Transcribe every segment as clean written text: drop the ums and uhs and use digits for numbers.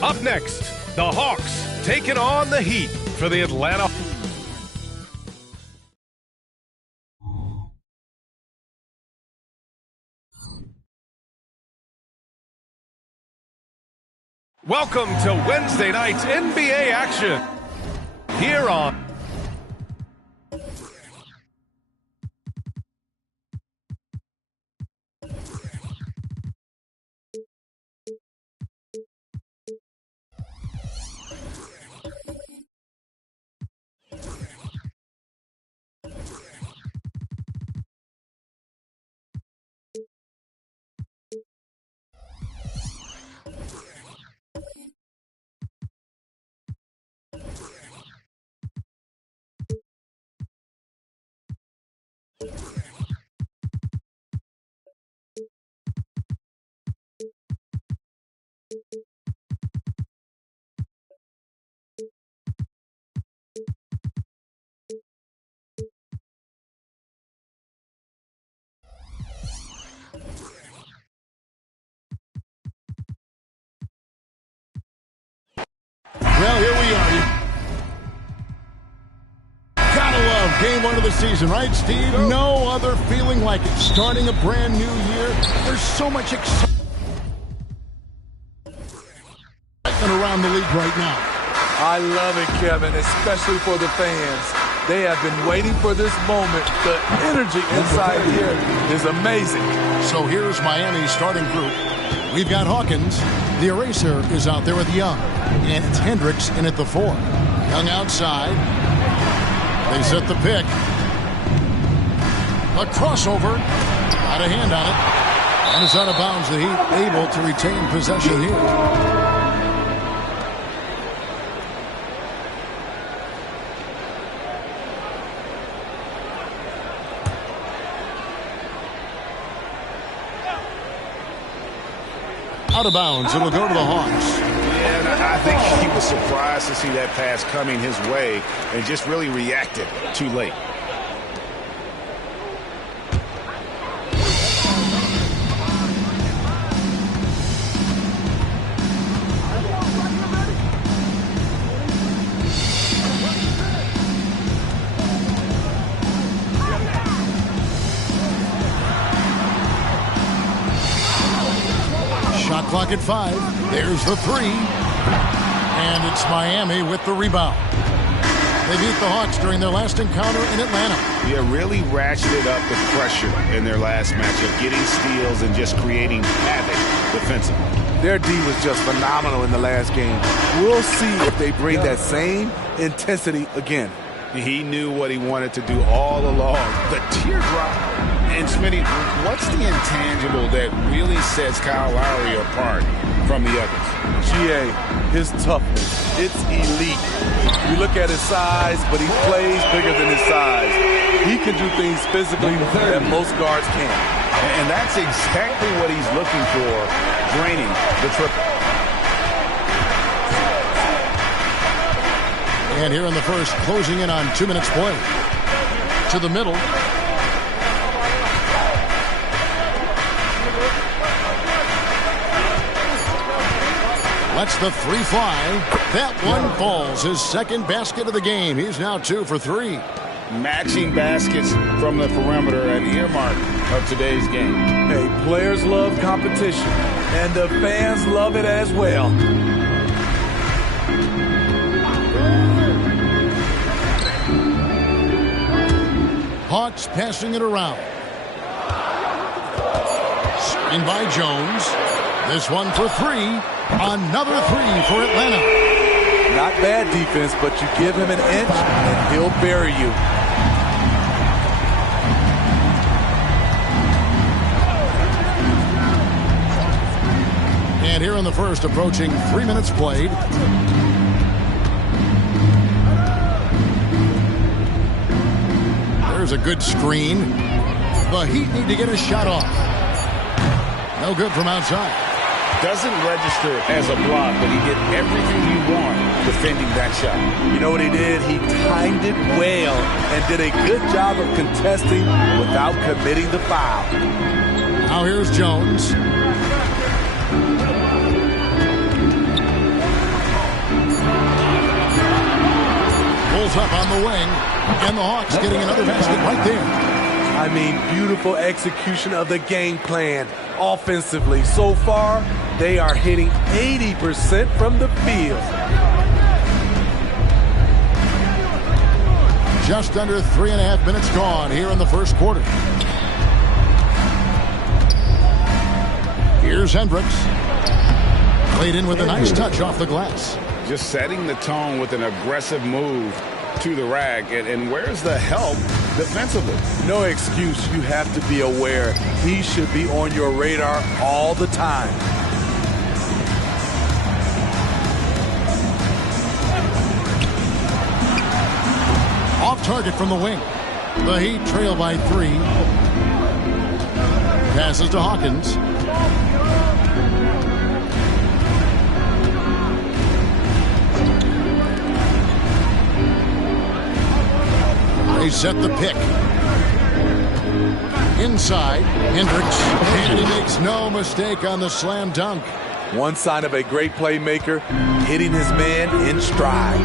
Up next, the Hawks taking on the Heat for the Atlanta. Welcome to Wednesday night's NBA action here on Well, here we are. Gotta love game one of the season, right, Steve? No other feeling like it. Starting a brand new year, there's so much excitement around the league right now. I love it, Kevin, especially for the fans. They have been waiting for this moment. The energy inside here is amazing. So here's Miami's starting group. We've got Hawkins. The eraser is out there with Young. And it's Hendricks in at the 4. Young outside. They set the pick. A crossover. Got a hand on it. And it's out of bounds. The Heat able to retain possession here. Out of bounds. It'll go to the Hawks. Yeah, and I think he was surprised to see that pass coming his way and just really reacted too late. Shot clock at 5. There's the 3. And it's Miami with the rebound. They beat the Hawks during their last encounter in Atlanta. Yeah, really ratcheted up the pressure in their last matchup, getting steals and just creating havoc defensively. Their D was just phenomenal in the last game. We'll see if they bring that same intensity again. He knew what he wanted to do all along. The teardrop. And Smitty, what's the intangible that really sets Kyle Lowry apart from the others? GA, his toughness. It's elite. You look at his size, but he plays bigger than his size. He can do things physically that most guards can't. And that's exactly what he's looking for, draining the triple. And here in the first, closing in on 2 minutes play. To the middle. Lets the three fly. That one falls. His second basket of the game. He's now 2 for 3. Matching baskets from the perimeter, an earmark of today's game. Hey, players love competition, and the fans love it as well. Hawks passing it around. Screen by Jones. This one for 3. Another 3 for Atlanta. Not bad defense, but you give him an inch and he'll bury you. And here in the first, approaching 3 minutes played. There's a good screen. The Heat need to get a shot off. No good from outside. Doesn't register as a block, but he did everything you want defending that shot. You know what he did? He timed it well and did a good job of contesting without committing the foul. Now here's Jones. Pulls up on the wing, and the Hawks getting another basket right there. I mean, beautiful execution of the game plan offensively. So far, they are hitting 80% from the field. Just under 3.5 minutes gone here in the first quarter. Here's Hendricks. Played in with a nice touch off the glass. Just setting the tone with an aggressive move to the rack. And where's the help defensively? No excuse. You have to be aware. He should be on your radar all the time. Off target from the wing. The Heat trail by 3. Passes to Hawkins. They set the pick. Inside, Hendricks. And he makes no mistake on the slam dunk. One sign of a great playmaker, hitting his man in stride.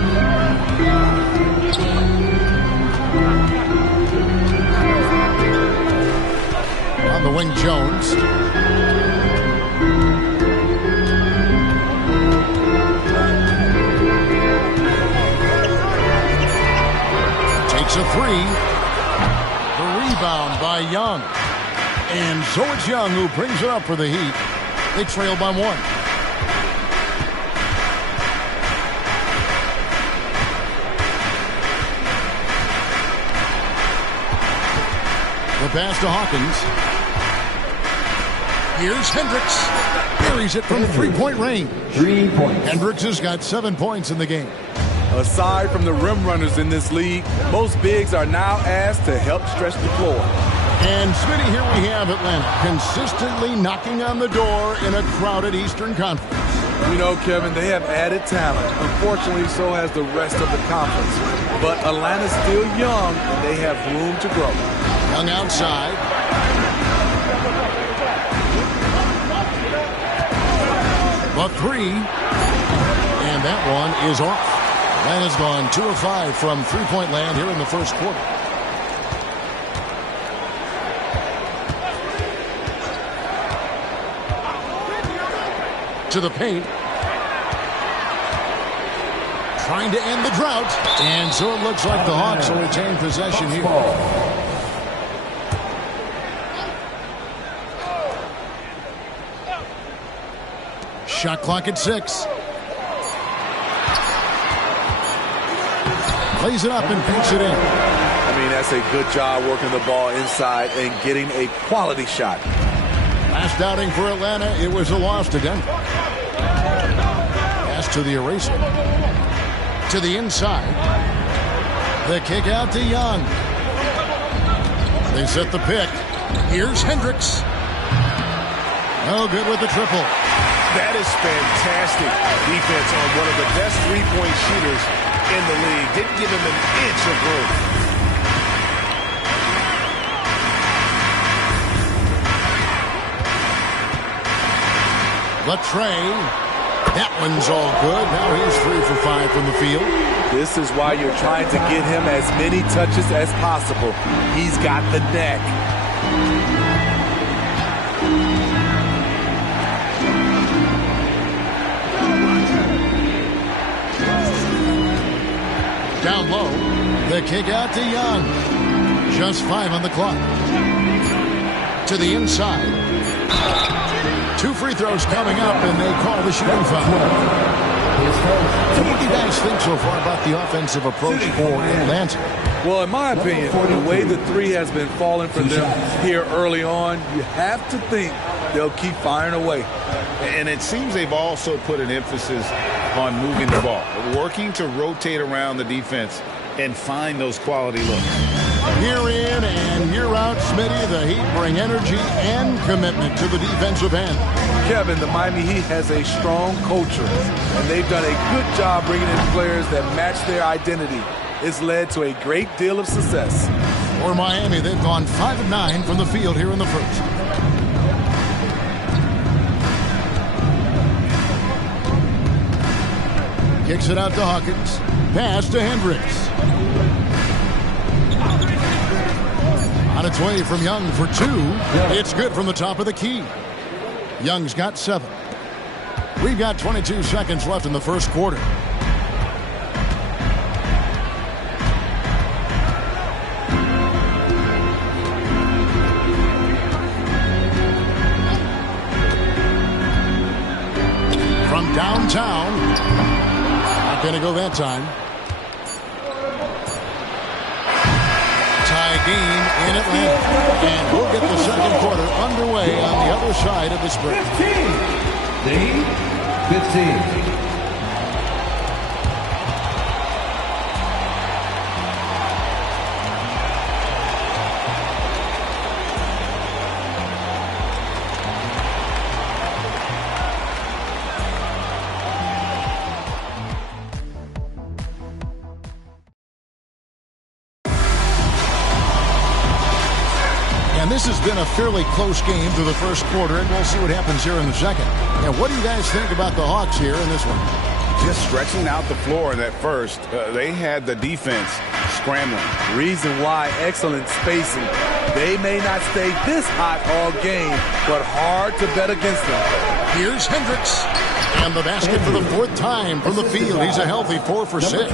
On the wing, Jones. Takes a 3. The rebound by Young. And so it's Young who brings it up for the Heat. They trail by 1. The pass to Hawkins. Here's Hendricks. Buries it from 3-point range. 3 points. Hendricks has got 7 points in the game. Aside from the rim runners in this league, most bigs are now asked to help stretch the floor. And Smitty, here we have Atlanta consistently knocking on the door in a crowded Eastern Conference. You know, Kevin, they have added talent. Unfortunately, so has the rest of the conference. But Atlanta's still young, and they have room to grow. Young outside. The 3. And that one is off. Atlanta's gone 2 of 5 from 3-point land here in the first quarter. To the paint. Trying to end the drought. And so it looks like the Hawks will retain possession here. Shot clock at 6. Plays it up and paints it in. I mean, that's a good job working the ball inside and getting a quality shot. Last outing for Atlanta, it was a loss to Denver. Pass to the eraser. To the inside. The kick out to Young. They set the pick. Here's Hendricks. No good with the triple. That is fantastic defense on one of the best three-point shooters in the league. Didn't give him an inch of room. Trey. That one's all good. Now he's 3 for 5 from the field. This is why you're trying to get him as many touches as possible. He's got the neck. Down low, the kick out to Young. Just 5 on the clock. To the inside. 2 free throws coming up, and they call the shooting foul. So what do you guys think so far about the offensive approach for Atlanta? Well, in my opinion, the way the three has been falling for them here early on, you have to think they'll keep firing away. And it seems they've also put an emphasis on moving the ball, working to rotate around the defense and find those quality looks. Year in and year out, Smitty, the Heat bring energy and commitment to the defensive end. Kevin, the Miami Heat has a strong culture, and they've done a good job bringing in players that match their identity. It's led to a great deal of success. For Miami, they've gone 5 of 9 from the field here in the first. Kicks it out to Hawkins. Pass to Hendricks. On its way from Young for 2. It's good from the top of the key. Young's got 7. We've got 22 seconds left in the first quarter. From downtown. Not going to go that time. Tie game in Atlanta. And we'll get the second quarter underway on the other side of this break. 15. And this has been a fairly close game through the first quarter, and we'll see what happens here in the second. Now, what do you guys think about the Hawks here in this one? Just stretching out the floor in that first. They had the defense scrambling. Reason why, excellent spacing. They may not stay this hot all game, but hard to bet against them. Here's Hendricks. And the basket for the 4th time from the field. He's a healthy 4 for 6.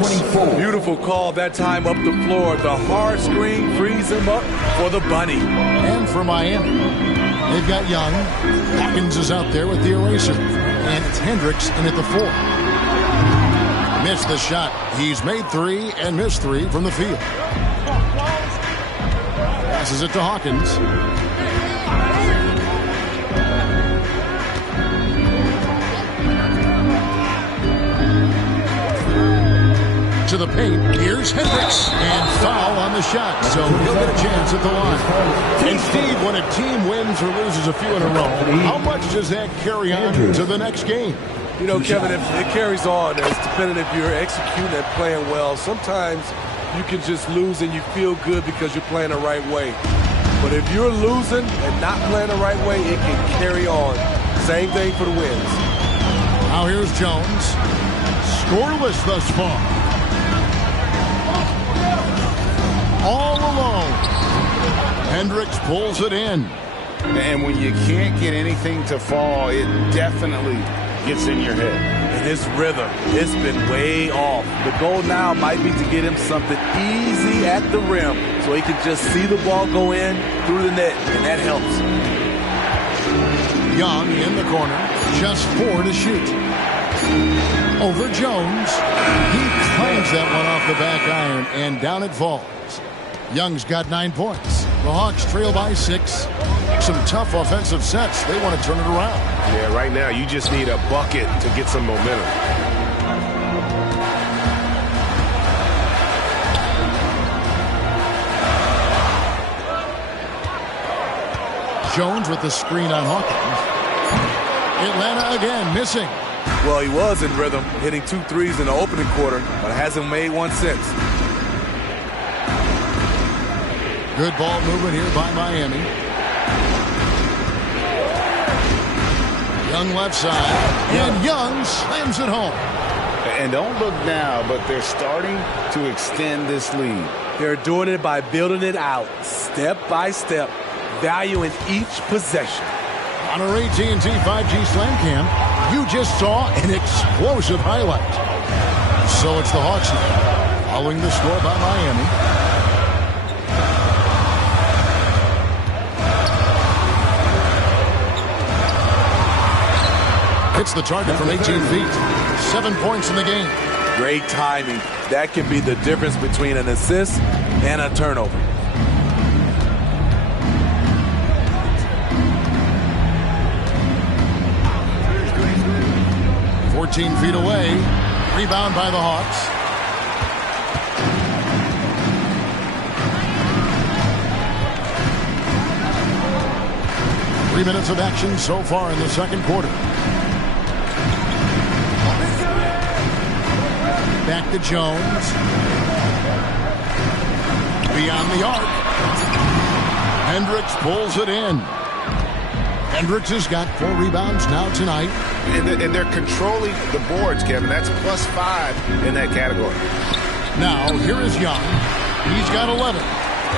Beautiful call that time up the floor. The hard screen frees him up for the bunny. And for Miami, they've got Young. Hawkins is out there with the eraser. And it's Hendricks in at the 4. Missed the shot. He's made 3 and missed 3 from the field. Passes it to Hawkins. To the paint. Here's Hendricks. And foul on the shot. So he'll get a chance at the line. And Steve, when a team wins or loses a few in a row, how much does that carry on to the next game? You know, Kevin, if it carries on, it's depending if you're executing and playing well. Sometimes you can just lose and you feel good because you're playing the right way. But if you're losing and not playing the right way, it can carry on. Same thing for the wins. Now here's Jones. Scoreless thus far. All alone. Hendricks pulls it in. And when you can't get anything to fall, it definitely gets in your head. And his rhythm, it's been way off. The goal now might be to get him something easy at the rim so he can just see the ball go in through the net, and that helps. Young in the corner, just 4 to shoot. Over Jones. He claims that one off the back iron, and down it falls. Young's got 9 points. The Hawks trail by 6. Some tough offensive sets. They want to turn it around. Yeah, right now you just need a bucket to get some momentum. Jones with the screen on Hawkins. Atlanta again missing. Well, he was in rhythm, hitting 2 threes in the opening quarter, but hasn't made one since. Good ball movement here by Miami. Young left side, and Young slams it home. And don't look now, but they're starting to extend this lead. They're doing it by building it out, step by step, valuing each possession. On our AT&T 5G Slam Cam, you just saw an explosive highlight. So it's the Hawks now, following the score by Miami. Hits the target from 18 feet. 7 points in the game. Great timing. That can be the difference between an assist and a turnover. 14 feet away. Rebound by the Hawks. Three minutes of action so far in the second quarter. Back to Jones. Beyond the arc. Hendricks pulls it in. Hendricks has got 4 rebounds now tonight. And they're controlling the boards, Kevin. That's +5 in that category. Now, here is Young. He's got 11.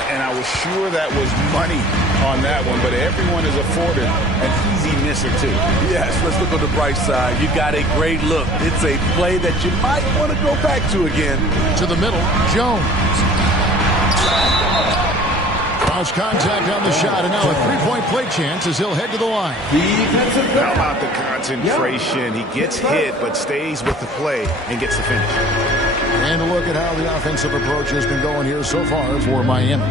And I was sure that was money on that one, but everyone is afforded an easy misser, too. Yes, let's look on the bright side. You got a great look. It's a play that you might want to go back to again. To the middle, Jones. Cross contact on the shot, and now a three-point play chance as he'll head to the line. How about the concentration? He gets hit, but stays with the play and gets the finish. And a look at how the offensive approach has been going here so far for Miami.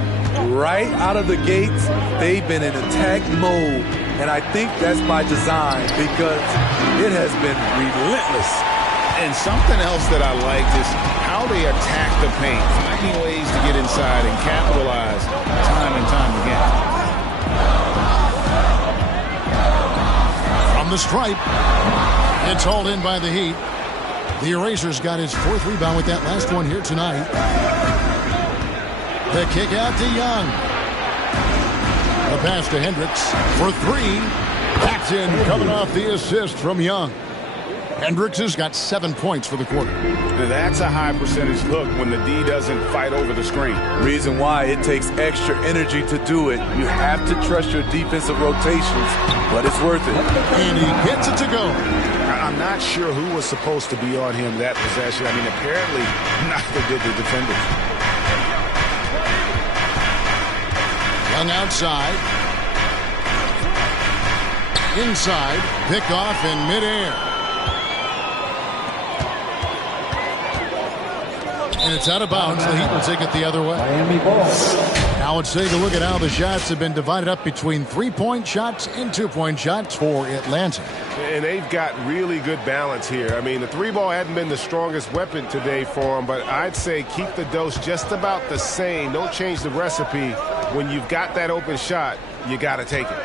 Right out of the gates, they've been in attack mode. And I think that's by design because it has been relentless. And something else that I liked is how they attack the paint, finding ways to get inside and capitalize time and time again. From the stripe, it's hauled in by the Heat. The Eraser's got his 4th rebound with that last one here tonight. The kick out to Young. The pass to Hendricks for 3. That's in, coming off the assist from Young. Hendricks has got 7 points for the quarter. That's a high percentage look when the D doesn't fight over the screen. Reason why it takes extra energy to do it. You have to trust your defensive rotations, but it's worth it. And he gets it to go. I'm not sure who was supposed to be on him that possession. I mean, apparently neither did the defender. Young outside. Inside. Pick off in midair. And it's out of bounds. The Heat will take it the other way. Miami ball. Now let's take a look at how the shots have been divided up between 3-point shots and 2-point shots for Atlanta. And they've got really good balance here. I mean, the 3-ball hadn't been the strongest weapon today for them, but I'd say keep the dose just about the same. Don't change the recipe. When you've got that open shot, you got to take it.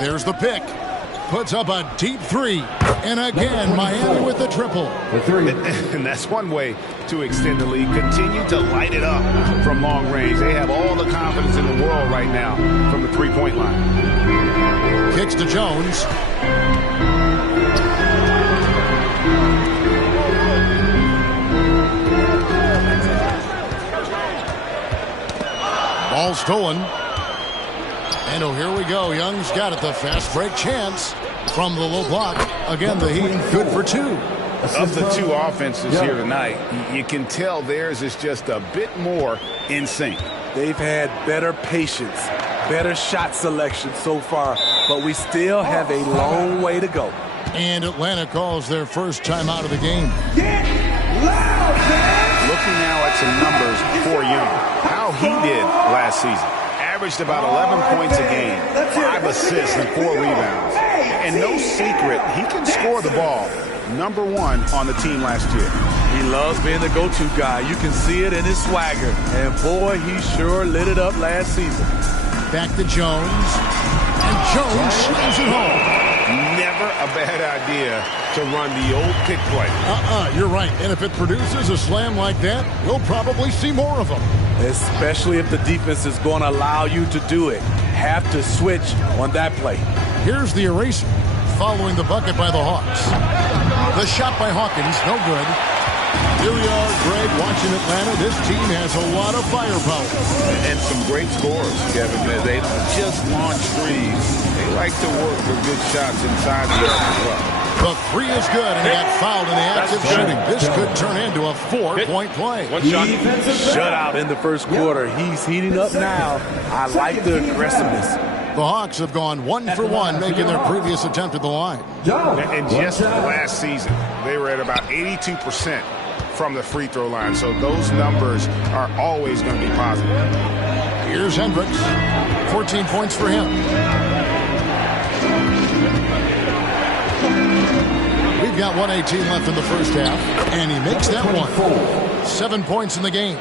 There's the pick. Puts up a deep 3. And again, Miami with the triple. The 3. And that's one way to extend the lead. Continue to light it up from long range. They have all the confidence in the world right now from the 3-point line. Kicks to Jones. Ball stolen. And oh, here we go. Young's got it. The fast break chance from the low block. Again, the Heat good for 2. Of the 2 offenses here tonight, you can tell theirs is just a bit more in sync. They've had better patience, better shot selection so far, but we still have a long way to go. And Atlanta calls their first time out of the game. Look looking now at some numbers for Young. How he did last season. Averaged about 11 points a game, 5 assists and 4 rebounds. And no secret, he can score the ball. Number 1 on the team last year. He loves being the go-to guy. You can see it in his swagger. And boy, he sure lit it up last season. Back to Jones. And Jones slams it home. Never a bad idea to run the old pick play. You're right. And if it produces a slam like that, we'll probably see more of them. Especially if the defense is going to allow you to do it. Have to switch on that play. Here's the eraser following the bucket by the Hawks. The shot by Hawkins, no good. Here we are, Greg, watching Atlanta. This team has a lot of firepower. And some great scores, Kevin. They don't just launch threes. They like to work with good shots inside the arc as well. The three is good, and he got fouled in the act of shooting. This could turn into a 4-point play. Shutout in the first quarter. He's heating up now. I like the aggressiveness. The Hawks have gone 1 for 1, making their previous attempt at the line. And just last season, they were at about 82% from the free throw line. So those numbers are always going to be positive. Here's Hendricks. 14 points for him. We've got 1:18 left in the first half, and he makes that one. 7 points in the game.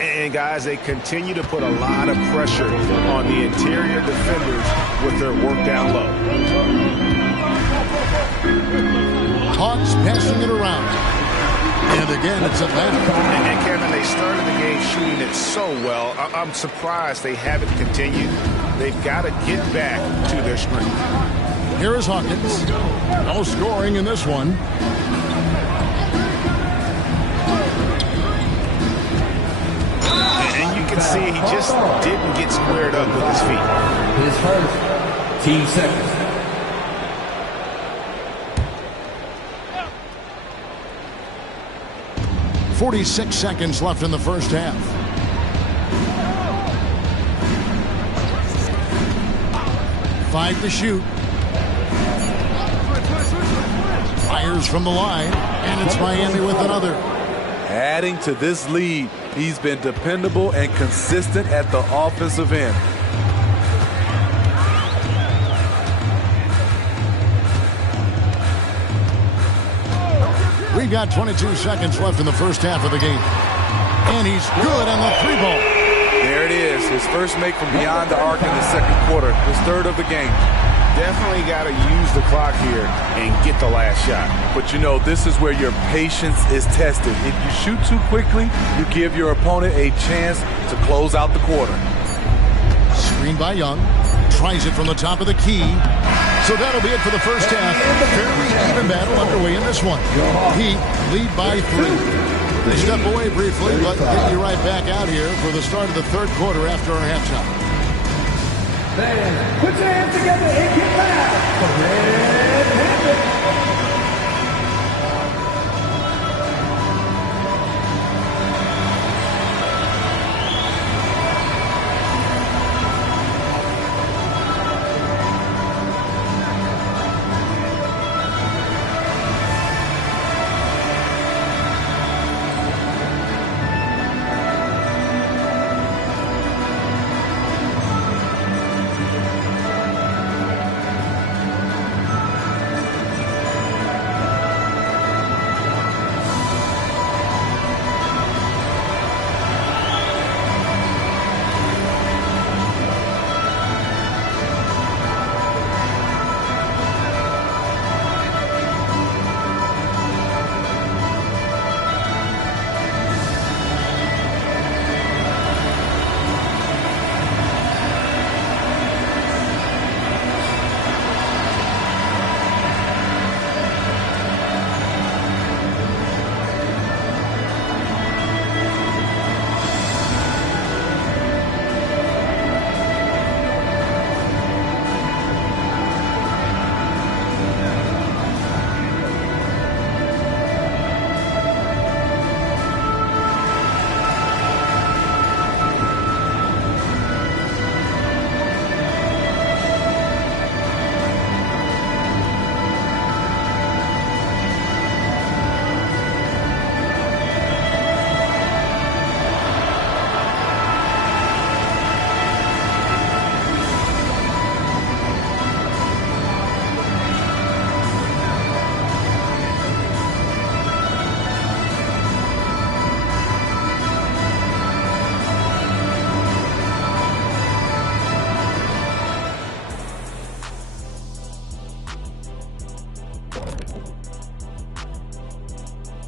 And, guys, they continue to put a lot of pressure on the interior defenders with their work down low. Hawks passing it around. And again, it's Atlanta. And Kevin, they started the game shooting it so well. I'm surprised they haven't continued. They've got to get back to their strength. Here is Hawkins. No scoring in this one. And you can see he just didn't get squared up with his feet. His first team second. .46 seconds left in the first half. Five to shoot. Fires from the line, and it's Miami with another. Adding to this lead, he's been dependable and consistent at the offensive end. We've got 22 seconds left in the first half of the game. And he's good on the three ball. There it is, his first make from beyond the arc in the second quarter, his third of the game. Definitely got to use the clock here and get the last shot. But you know, this is where your patience is tested. If you shoot too quickly, you give your opponent a chance to close out the quarter. Screen by Young. Tries it from the top of the key. So that'll be it for the first half. Fairly even battle underway in this one. Heat lead by 3. They step away briefly, but get you right back out here for the start of the third quarter after our halftime. Man, put your hands together and get loud for Red-Handed.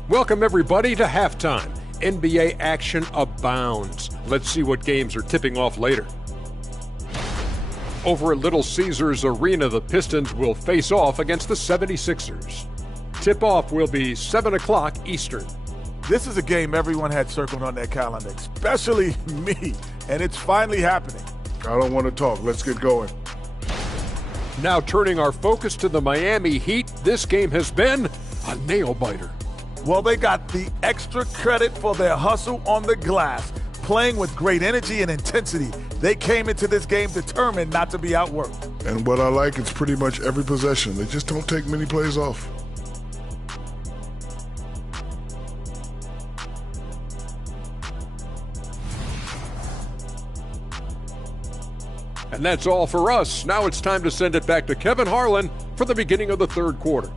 Welcome everybody to halftime. NBA action abounds. Let's see what games are tipping off later. Over at Little Caesars Arena, the Pistons will face off against the 76ers. Tip-off will be 7 o'clock Eastern. This is a game everyone had circled on their calendar, especially me, and it's finally happening. I don't want to talk. Let's get going. Now turning our focus to the Miami Heat, this game has been a nail-biter. Well, they got the extra credit for their hustle on the glass, playing with great energy and intensity. They came into this game determined not to be outworked. And what I like, it's pretty much every possession. They just don't take many plays off. And that's all for us. Now it's time to send it back to Kevin Harlan for the beginning of the third quarter.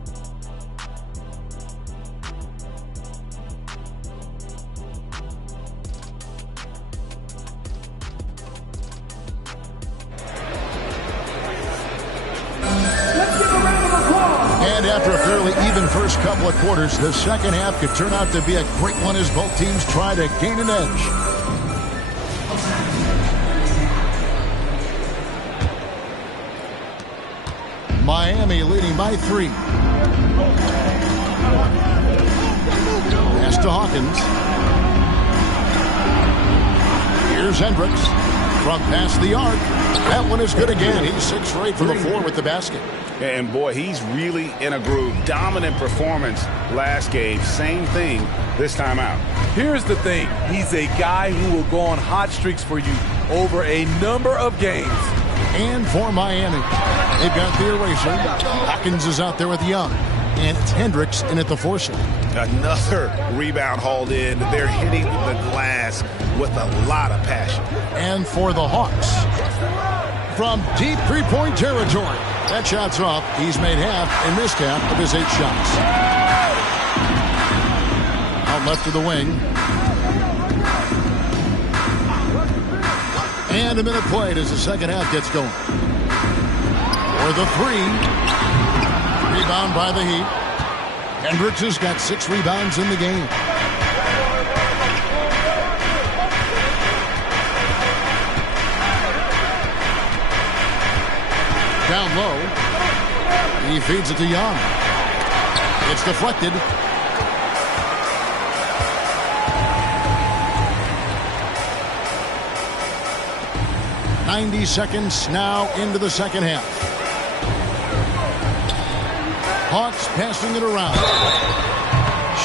And after a fairly even first couple of quarters, the second half could turn out to be a great one as both teams try to gain an edge. Miami leading by 3. Pass to Hawkins. Here's Hendricks from past the arc. That one is good again. He's 6 for 8 from the floor with the basket. And boy, he's really in a groove. Dominant performance last game. Same thing this time out. Here's the thing. He's a guy who will go on hot streaks for you over a number of games. And for Miami, they've got the eraser. Hawkins is out there with Young. And it's Hendricks in at the 4 seed. Another rebound hauled in. They're hitting the glass with a lot of passion. And for the Hawks, from deep three-point territory, that shot's off. He's made half and missed half of his 8 shots. Out left to the wing. And a minute played as the second half gets going. For the 3. Rebound by the Heat. Hendricks has got 6 rebounds in the game. Down low. He feeds it to Young. It's deflected. .90 seconds now into the second half. Hawks passing it around.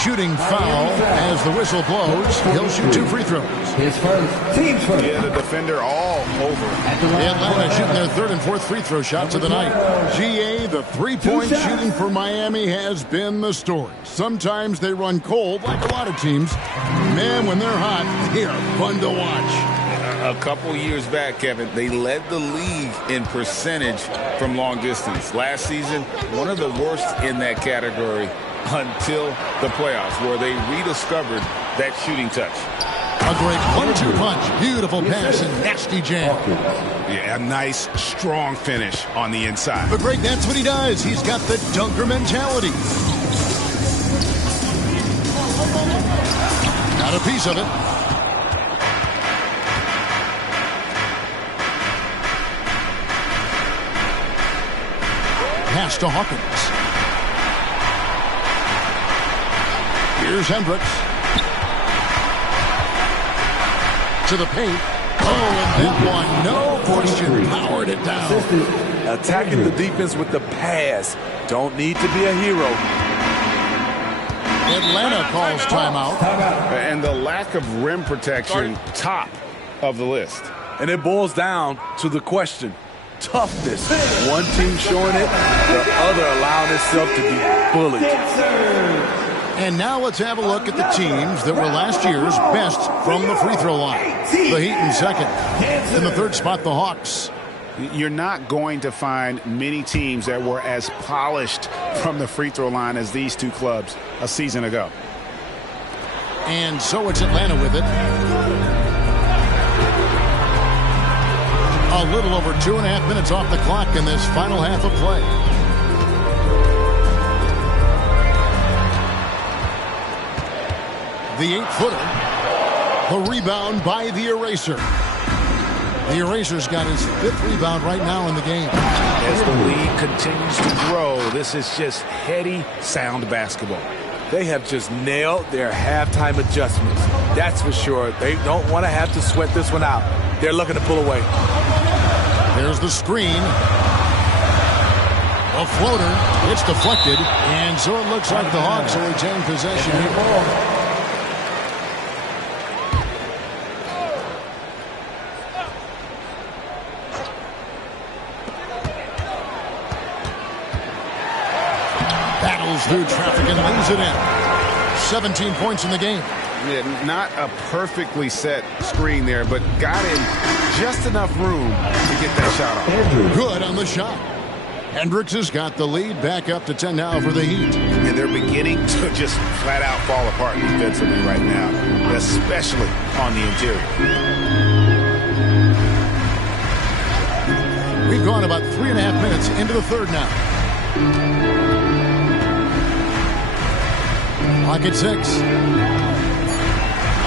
Shooting foul as the whistle blows. He'll shoot 2 free throws. His first, team's first. Yeah, the defender all over. Atlanta shooting their 3rd and 4th free throw shots of the night. GA, the 3-point shooting for Miami has been the story. Sometimes they run cold like a lot of teams. Man, when they're hot, they are fun to watch. A couple years back, Kevin, they led the league in percentage from long distance. Last season, one of the worst in that category until the playoffs, where they rediscovered that shooting touch. A great 1-2 punch. Beautiful pass and nasty jam. Yeah, a nice, strong finish on the inside. But Greg, that's what he does. He's got the dunker mentality. Got a piece of it. Pass to Hawkins. Here's Hendricks. To the paint. Oh, and that one, no question, powered it down. Attacking the defense with the pass. Don't need to be a hero. Atlanta calls timeout. And the lack of rim protection, top of the list. And it boils down to the question. Toughness. One team showing it, the other allowing itself to be bullied. And now let's have a look at the teams that were last year's best from the free throw line. The Heat in second. In the 3rd spot, the Hawks. You're not going to find many teams that were as polished from the free throw line as these two clubs a season ago. And so it's Atlanta with it. A little over 2.5 minutes off the clock in this final half of play. The 8-footer. The rebound by the Eraser. The Eraser's got his 5th rebound right now in the game. As the lead continues to grow, this is just heady, sound basketball. They have just nailed their halftime adjustments. That's for sure. They don't want to have to sweat this one out. They're looking to pull away. There's the screen. A floater. It's deflected. And so it looks like the Hawks will retain possession here. Battles through traffic and lays it in. 17 points in the game. Yeah, not a perfectly set screen there, but got in just enough room to get that shot off. Good on the shot. Hendricks has got the lead back up to 10 now for the Heat. And they're beginning to just flat out fall apart defensively right now, especially on the interior. We've gone about 3.5 minutes into the third now. Pocket 6.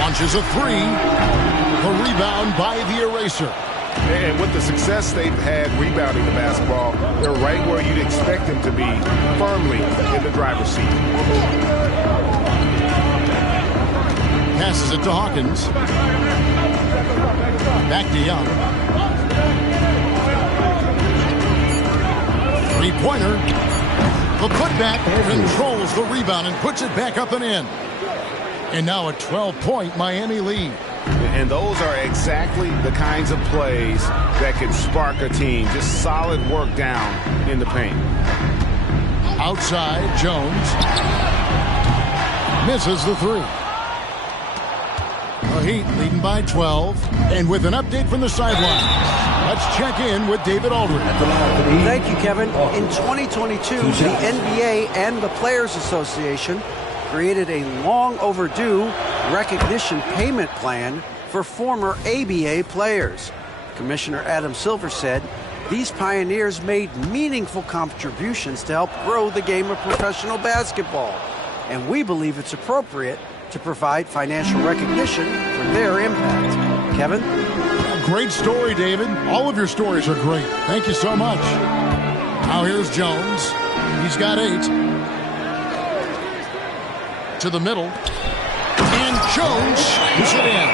Launches a 3. The rebound by the Eraser. And with the success they've had rebounding the basketball, they're right where you'd expect them to be, firmly in the driver's seat. Passes it to Hawkins. Back to Young. 3-pointer. The putback controls the rebound and puts it back up and in. And now a 12-point Miami lead. And those are exactly the kinds of plays that can spark a team. Just solid work down in the paint. Outside, Jones. Misses the 3. The Heat leading by 12. And with an update from the sideline, let's check in with David Aldridge. Thank you, Kevin. In 2022, the NBA and the Players Association created a long overdue recognition payment plan for former ABA players. Commissioner Adam Silver said these pioneers made meaningful contributions to help grow the game of professional basketball, and we believe it's appropriate to provide financial recognition for their impact. Kevin? Great story, David. All of your stories are great. Thank you so much. Now here's Jones. He's got 8. To the middle. And Jones shoots it in.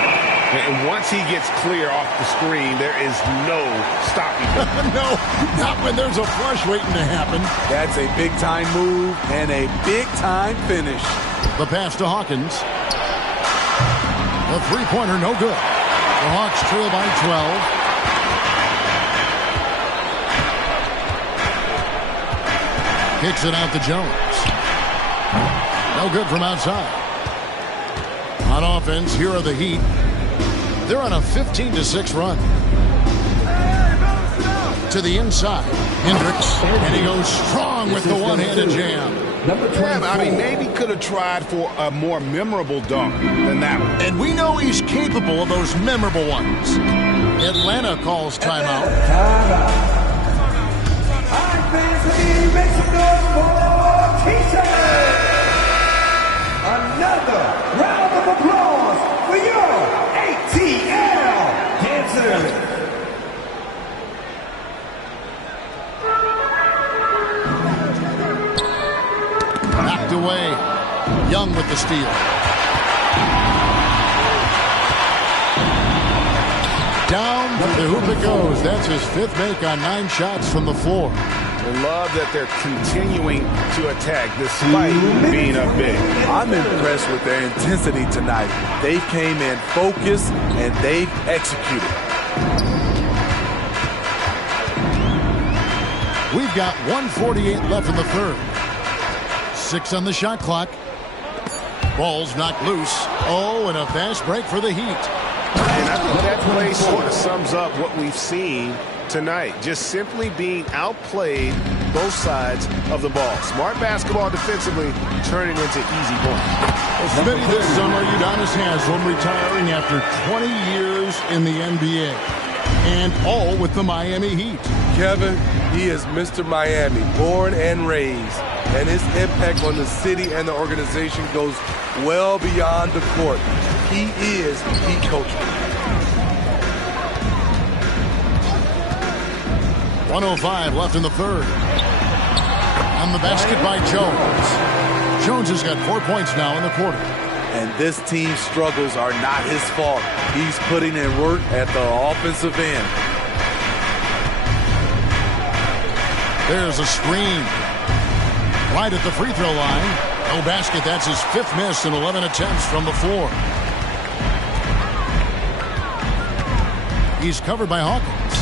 And once he gets clear off the screen, there is no stopping him. No, not when there's a flush waiting to happen. That's a big-time move and a big-time finish. The pass to Hawkins. The 3-pointer, no good. The Hawks trail by 12. Kicks it out to Jones. No good from outside. On offense, here are the Heat. They're on a 15-6 run. To the inside. Hendricks. And he goes strong with the one-handed jam. Yeah, I mean, maybe could have tried for a more memorable dunk than that one. And we know he's capable of those memorable ones. Atlanta calls timeout. Make some noise for T-shirt. Another round of applause for your ATL dancers. Knocked away. Young with the steal. Down to the hoop it goes. That's his 5th make on 9 shots from the floor. I love that they're continuing to attack despite being up big. I'm impressed with their intensity tonight. They came in focused and they've executed. We've got 1:48 left in the third. 6 on the shot clock. Ball's knocked loose. Oh, and a fast break for the Heat. And I think that play sort of sums up what we've seen tonight. Just simply being outplayed both sides of the ball. Smart basketball defensively turning into easy points. Well, Smitty, this summer Udonis Haslem retiring after 20 years in the NBA. and all with the Miami Heat. Kevin, he is Mr. Miami, born and raised, and his impact on the city and the organization goes well beyond the court. He is Heat coach. 1:05 left in the third. On the basket by Jones. Jones has got 4 points now in the quarter. And this team's struggles are not his fault. He's putting in work at the offensive end. There's a screen. Right at the free throw line. No basket. That's his 5th miss in 11 attempts from the floor. He's covered by Hawkins.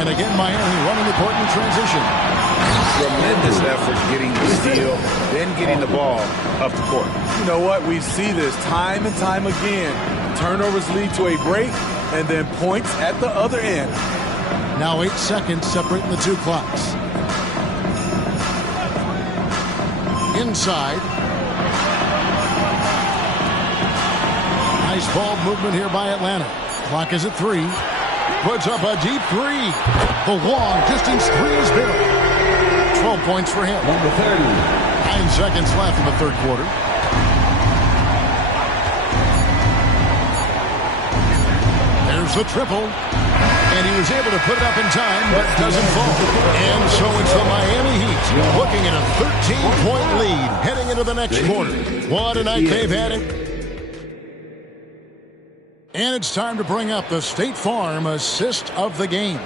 And again, Miami running the court in transition. Tremendous effort getting the steal, then getting the ball up the court. You know what? We see this time and time again. Turnovers lead to a break, and then points at the other end. Now 8 seconds separating the two clocks. Inside. Nice ball movement here by Atlanta. Clock is at 3. Puts up a deep 3. The long distance 3 is good. 12 points for him. Number 30. 9 seconds left in the third quarter. There's the triple. And he was able to put it up in time, but doesn't fall. And so it's the Miami Heat looking at a 13-point lead heading into the next quarter. What a night they've had it. And it's time to bring up the State Farm assist of the game.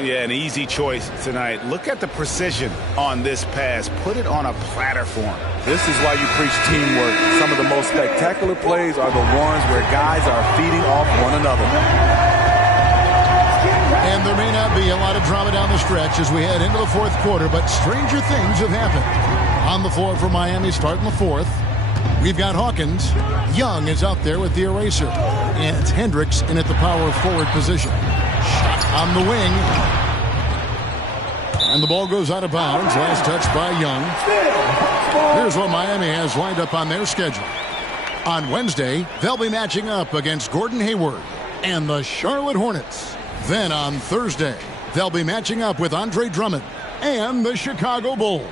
Yeah, an easy choice tonight. Look at the precision on this pass. Put it on a platter for him. This is why you preach teamwork. Some of the most spectacular plays are the ones where guys are feeding off one another. And there may not be a lot of drama down the stretch as we head into the fourth quarter, but stranger things have happened. On the floor for Miami starting the fourth, we've got Hawkins. Young is out there with the eraser. And it's Hendricks in at the power forward position. Shot on the wing. And the ball goes out of bounds. Last touch by Young. Here's what Miami has lined up on their schedule. On Wednesday, they'll be matching up against Gordon Hayward and the Charlotte Hornets. Then on Thursday, they'll be matching up with Andre Drummond and the Chicago Bulls.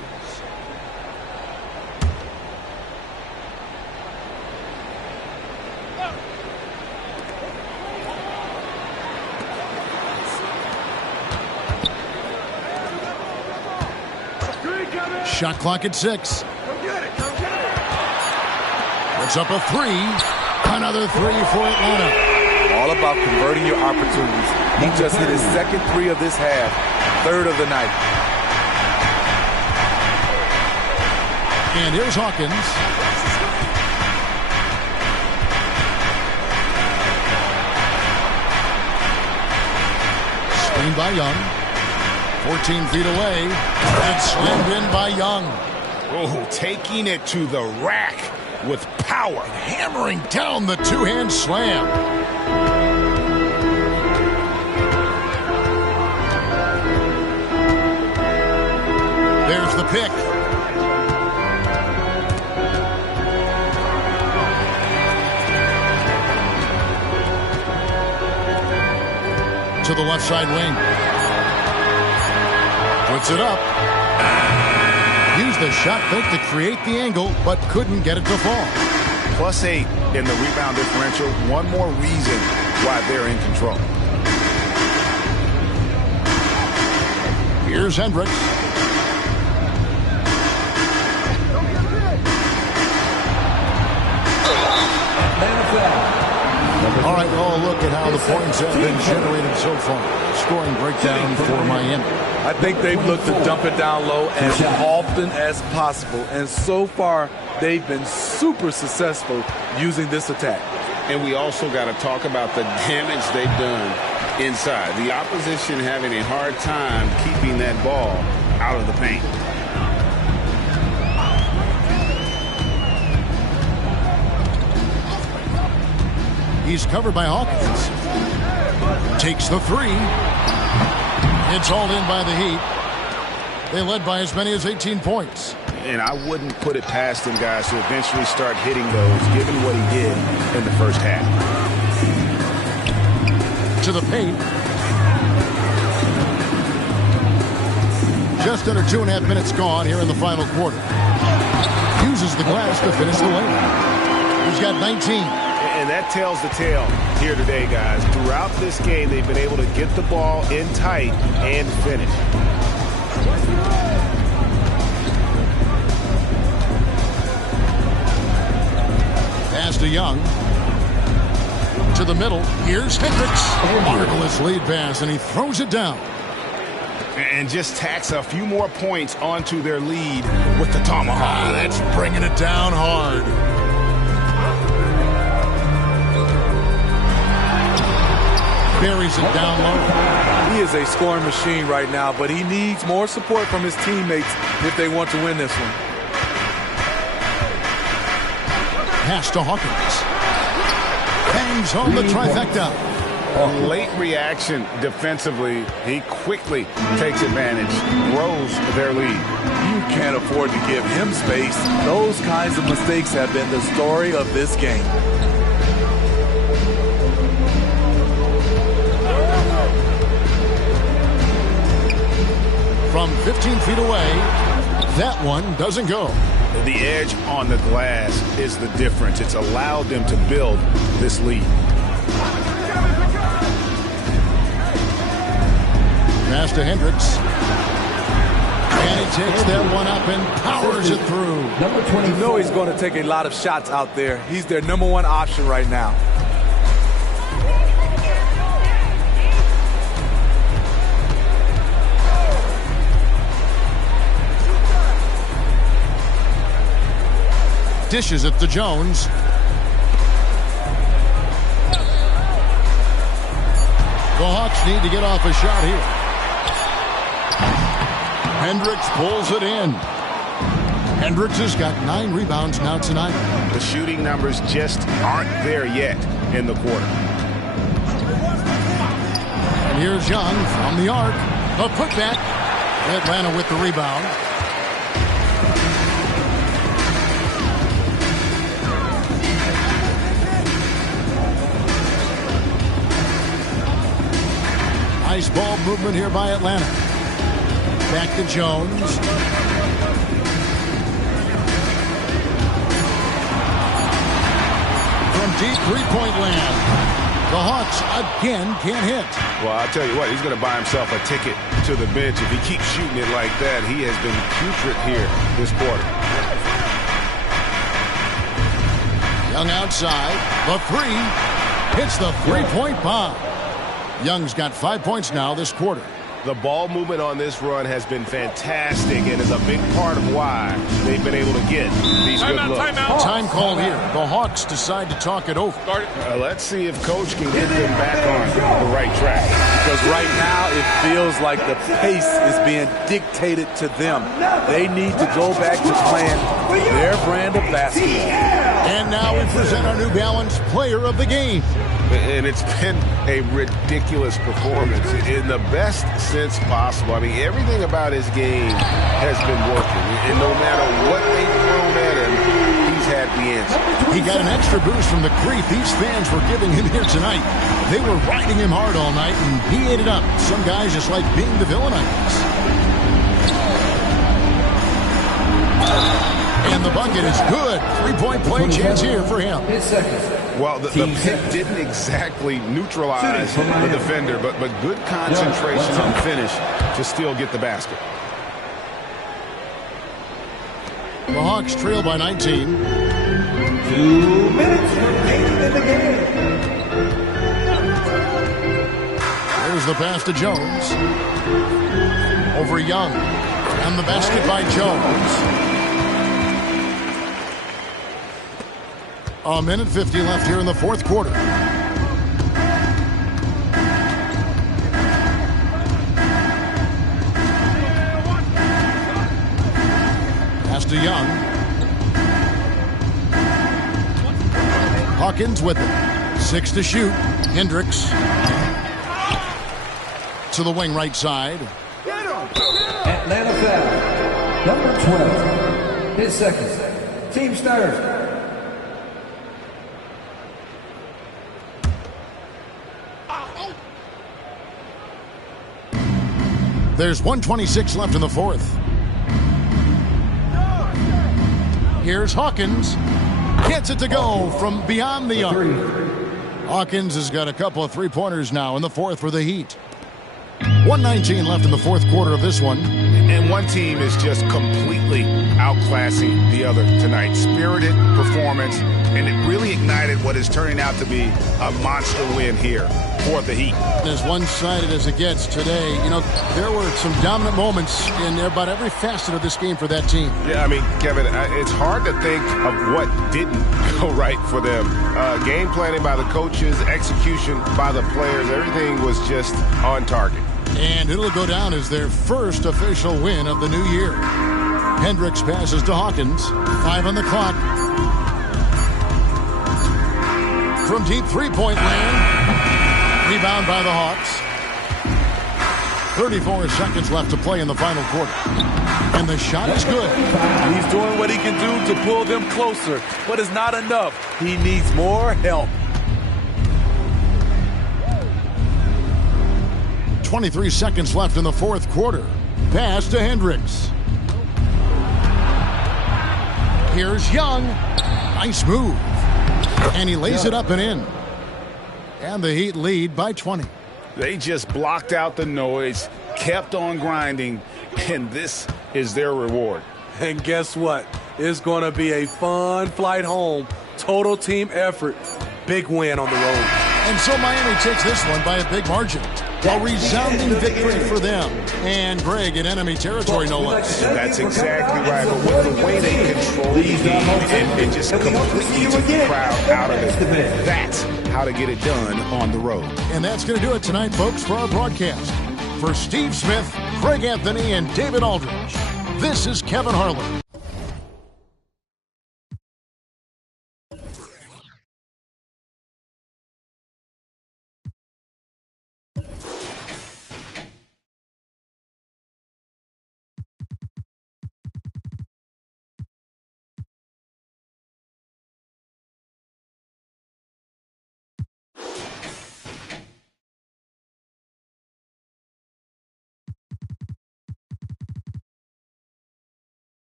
Shot clock at 6. Puts up a 3. Another 3 for Atlanta. All about converting your opportunities. He just hit his second 3 of this half, 3rd of the night. And here's Hawkins. Screened by Young. 14 feet away. And slammed in by Young. Oh, taking it to the rack with power. Hammering down the two-hand slam. There's the pick. To the left side wing. Puts it up. Used the shot fake to create the angle, but couldn't get it to fall. +8 in the rebound differential. One more reason why they're in control. Here's Hendricks. All right, well, look at how the points have been generated so far. Scoring breakdown for Miami. I think they've looked to dump it down low as often as possible. And so far, they've been super successful using this attack. And we also got to talk about the damage they've done inside. The opposition having a hard time keeping that ball out of the paint. He's covered by Hawkins. Takes the 3. It's hauled in by the Heat. They led by as many as 18 points. And I wouldn't put it past him, guys, to eventually start hitting those, given what he did in the first half. To the paint. Just under 2.5 minutes gone here in the final quarter. Uses the glass to finish the lane. He's got 19. And that tells the tale here today, guys. Throughout this game, they've been able to get the ball in tight and finish. Pass to Young. To the middle. Here's Hendricks. Marvelous lead pass, and he throws it down. And just tacks a few more points onto their lead with the tomahawk. That's bringing it down hard. Buries it down low. He is a scoring machine right now, but he needs more support from his teammates if they want to win this one. Pass to Hawkins. Bangs home the trifecta. A late reaction defensively. He quickly takes advantage, grows their lead. You can't afford to give him space. Those kinds of mistakes have been the story of this game. From 15 feet away, that one doesn't go. The edge on the glass is the difference. It's allowed them to build this lead. Pass to Hendricks. And he takes that one up and powers it through. You know he's going to take a lot of shots out there. He's their #1 option right now. Dishes it to Jones. The Hawks need to get off a shot here. Hendricks pulls it in. Hendricks has got 9 rebounds now tonight. The shooting numbers just aren't there yet in the quarter. And here's Young from the arc. The putback. Atlanta with the rebound. Nice ball movement here by Atlanta. Back to Jones. From deep three-point land. The Hawks again can't hit. Well, I'll tell you what, he's going to buy himself a ticket to the bench. If he keeps shooting it like that, he has been putrid here this quarter. Young outside. The three. Hits the three-point bomb. Young's got 5 points now this quarter. The ball movement on this run has been fantastic and is a big part of why they've been able to get these good looks. Time called here. The Hawks decide to talk it over. Let's see if Coach can get them back on the right track. Because right now it feels like the pace is being dictated to them. They need to go back to playing their brand of basketball. And now we present our New Balance Player of the Game. And it's been a ridiculous performance in the best sense possible. I mean, everything about his game has been working. And no matter what they've thrown at him, he's had the answer. He got an extra boost from the grief these fans were giving him here tonight. They were riding him hard all night, and he ate it up. Some guys just like being the villain, I guess. And the bucket is good. Three-point play chance here for him. Well, the pick didn't exactly neutralize the defender, but good concentration on finish to still get the basket. The Hawks trail by 19. 2 minutes remaining in the game. There's the pass to Jones. Over Young. And the basket by Jones. A minute 50 left here in the fourth quarter. Pass to Young. Hawkins with it. 6 to shoot. Hendricks. To the wing right side. Atlanta foul. Number 12. his second. Team starters. There's 1:26 left in the fourth. Here's Hawkins. Gets it to go from beyond the arc. Hawkins has got a couple of three-pointers now in the fourth for the Heat. 1:19 left in the fourth quarter of this one. And one team is just completely outclassing the other tonight. Spirited performance, and it really ignited what is turning out to be a monster win here for the Heat. As one-sided as it gets today, you know, there were some dominant moments in about every facet of this game for that team. Yeah, I mean, Kevin, it's hard to think of what didn't go right for them. Game planning by the coaches, execution by the players, everything was just on target. And it'll go down as their first official win of the new year. Hendricks passes to Hawkins. 5 on the clock. From deep three-point land. Rebound by the Hawks. 34 seconds left to play in the final quarter. And the shot is good. He's doing what he can do to pull them closer, but it's not enough. He needs more help. 23 seconds left in the fourth quarter. Pass to Hendricks. Here's Young. Nice move. And he lays it up and in. And the Heat lead by 20. They just blocked out the noise, kept on grinding, and this is their reward. And guess what? It's going to be a fun flight home. Total team effort. Big win on the road. And so Miami takes this one by a big margin. A resounding victory for them. And Greg in enemy territory, no less. That's exactly right. But with the way they control the game and just completely took the crowd out of it, that's how to get it done on the road. And that's going to do it tonight, folks, for our broadcast. For Steve Smith, Craig Anthony, and David Aldridge, this is Kevin Harlan.